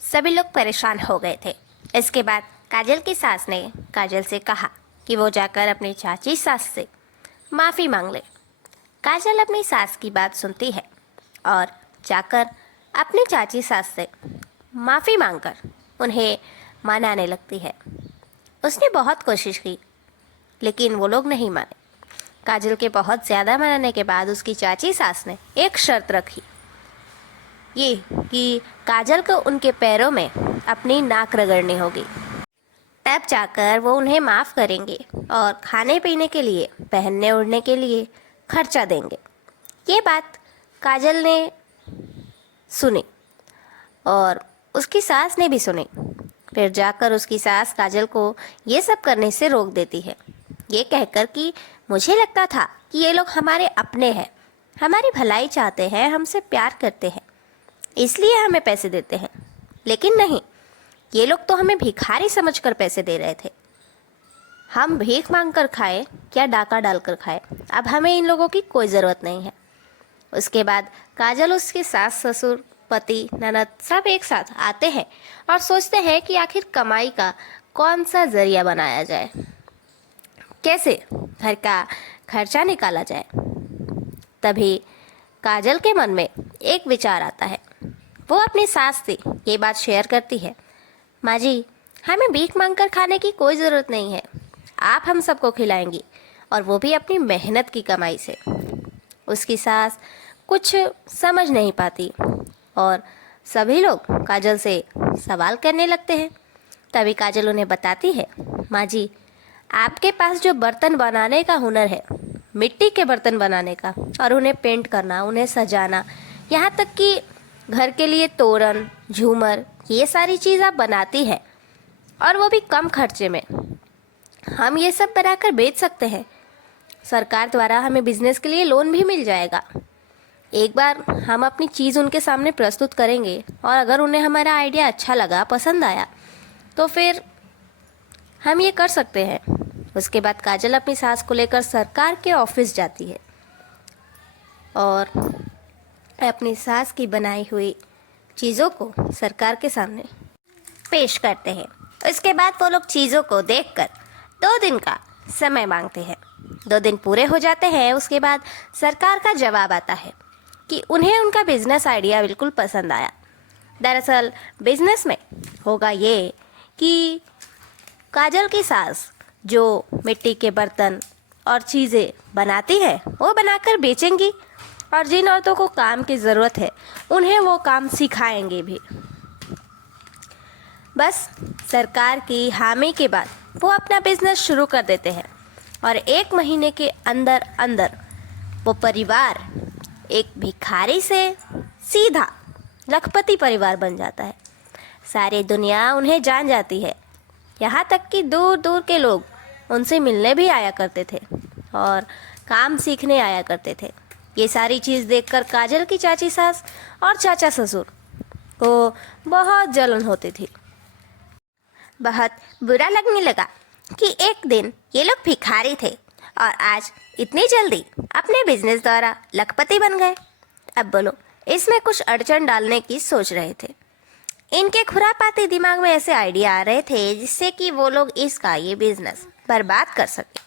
सभी लोग परेशान हो गए थे। इसके बाद काजल की सास ने काजल से कहा कि वो जाकर अपनी चाची सास से माफ़ी मांग ले। काजल अपनी सास की बात सुनती है और जाकर अपनी चाची सास से माफ़ी मांगकर उन्हें मनाने लगती है। उसने बहुत कोशिश की लेकिन वो लोग नहीं माने। काजल के बहुत ज़्यादा मनाने के बाद उसकी चाची सास ने एक शर्त रखी, ये कि काजल को उनके पैरों में अपनी नाक रगड़नी होगी, तब जाकर वो उन्हें माफ़ करेंगे और खाने पीने के लिए, पहनने ओढ़ने के लिए खर्चा देंगे। ये बात काजल ने सुनी और उसकी सास ने भी सुनी। फिर जाकर उसकी सास काजल को ये सब करने से रोक देती है, ये कहकर कि मुझे लगता था कि ये लोग हमारे अपने हैं, हमारी भलाई चाहते हैं, हमसे प्यार करते हैं, इसलिए हमें पैसे देते हैं। लेकिन नहीं, ये लोग तो हमें भिखारी समझकर पैसे दे रहे थे। हम भीख मांग कर खाए क्या डाका डालकर खाए, अब हमें इन लोगों की कोई ज़रूरत नहीं है। उसके बाद काजल, उसके सास ससुर, पति, ननद सब एक साथ आते हैं और सोचते हैं कि आखिर कमाई का कौन सा जरिया बनाया जाए, कैसे घर का खर्चा निकाला जाए। तभी काजल के मन में एक विचार आता है। वो अपनी सास से ये बात शेयर करती है, माँ जी, हमें भीख मांगकर खाने की कोई ज़रूरत नहीं है, आप हम सबको खिलाएंगी, और वो भी अपनी मेहनत की कमाई से। उसकी सास कुछ समझ नहीं पाती और सभी लोग काजल से सवाल करने लगते हैं। तभी काजल उन्हें बताती है, माँ जी, आपके पास जो बर्तन बनाने का हुनर है, मिट्टी के बर्तन बनाने का, और उन्हें पेंट करना, उन्हें सजाना, यहाँ तक कि घर के लिए तोरण, झूमर, ये सारी चीज़ आप बनाती हैं, और वो भी कम खर्चे में। हम ये सब बनाकर बेच सकते हैं, सरकार द्वारा हमें बिजनेस के लिए लोन भी मिल जाएगा। एक बार हम अपनी चीज़ उनके सामने प्रस्तुत करेंगे और अगर उन्हें हमारा आइडिया अच्छा लगा, पसंद आया, तो फिर हम ये कर सकते हैं। उसके बाद काजल अपनी सास को लेकर सरकार के ऑफिस जाती है और अपनी सास की बनाई हुई चीज़ों को सरकार के सामने पेश करते हैं। उसके बाद वो लोग चीज़ों को देखकर 2 दिन का समय मांगते हैं। 2 दिन पूरे हो जाते हैं। उसके बाद सरकार का जवाब आता है कि उन्हें उनका बिजनेस आइडिया बिल्कुल पसंद आया। दरअसल बिजनेस में होगा ये कि काजल की सास जो मिट्टी के बर्तन और चीज़ें बनाती है वो बनाकर बेचेंगी, और जिन औरतों को काम की ज़रूरत है उन्हें वो काम सिखाएंगे भी। बस सरकार की हामी के बाद वो अपना बिजनेस शुरू कर देते हैं और 1 महीने के अंदर अंदर वो परिवार एक भिखारी से सीधा लखपति परिवार बन जाता है। सारी दुनिया उन्हें जान जाती है, यहाँ तक कि दूर दूर के लोग उनसे मिलने भी आया करते थे और काम सीखने आया करते थे। ये सारी चीज़ देखकर काजल की चाची सास और चाचा ससुर को बहुत जलन होती थी। बहुत बुरा लगने लगा कि एक दिन ये लोग भिखारी थे और आज इतनी जल्दी अपने बिजनेस द्वारा लखपति बन गए। अब बोलो, इसमें कुछ अड़चन डालने की सोच रहे थे। इनके खुरापाती दिमाग में ऐसे आइडिया आ रहे थे जिससे कि वो लोग इसका ये बिजनेस बर्बाद कर सके।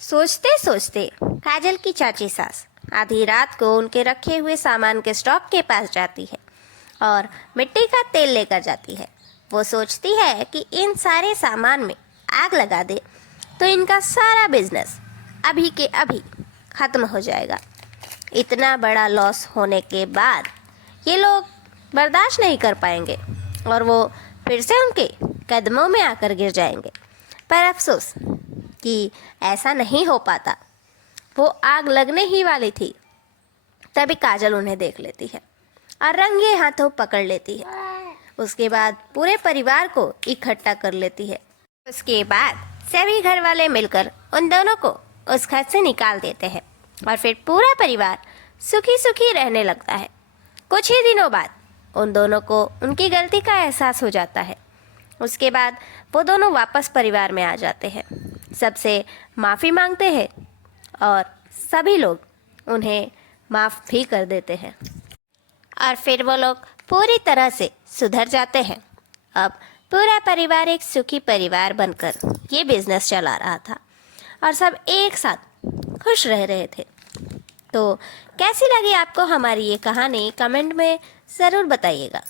सोचते सोचते काजल की चाची सास आधी रात को उनके रखे हुए सामान के स्टॉक के पास जाती है और मिट्टी का तेल लेकर जाती है। वो सोचती है कि इन सारे सामान में आग लगा दे तो इनका सारा बिजनेस अभी के अभी ख़त्म हो जाएगा। इतना बड़ा लॉस होने के बाद ये लोग बर्दाश्त नहीं कर पाएंगे और वो फिर से उनके कदमों में आकर गिर जाएंगे। पर अफसोस कि ऐसा नहीं हो पाता। वो आग लगने ही वाली थी, तभी काजल उन्हें देख लेती है और रंगे हाथों पकड़ लेती है। उसके बाद पूरे परिवार को इकट्ठा कर लेती है। उसके बाद सभी घर वाले मिलकर उन दोनों को उस घर से निकाल देते हैं और फिर पूरा परिवार सुखी सुखी रहने लगता है। कुछ ही दिनों बाद उन दोनों को उनकी गलती का एहसास हो जाता है। उसके बाद वो दोनों वापस परिवार में आ जाते हैं, सबसे माफ़ी मांगते हैं और सभी लोग उन्हें माफ़ भी कर देते हैं। और फिर वो लोग पूरी तरह से सुधर जाते हैं। अब पूरा परिवार एक सुखी परिवार बनकर ये बिजनेस चला रहा था और सब एक साथ खुश रह रहे थे। तो कैसी लगी आपको हमारी ये कहानी, कमेंट में ज़रूर बताइएगा।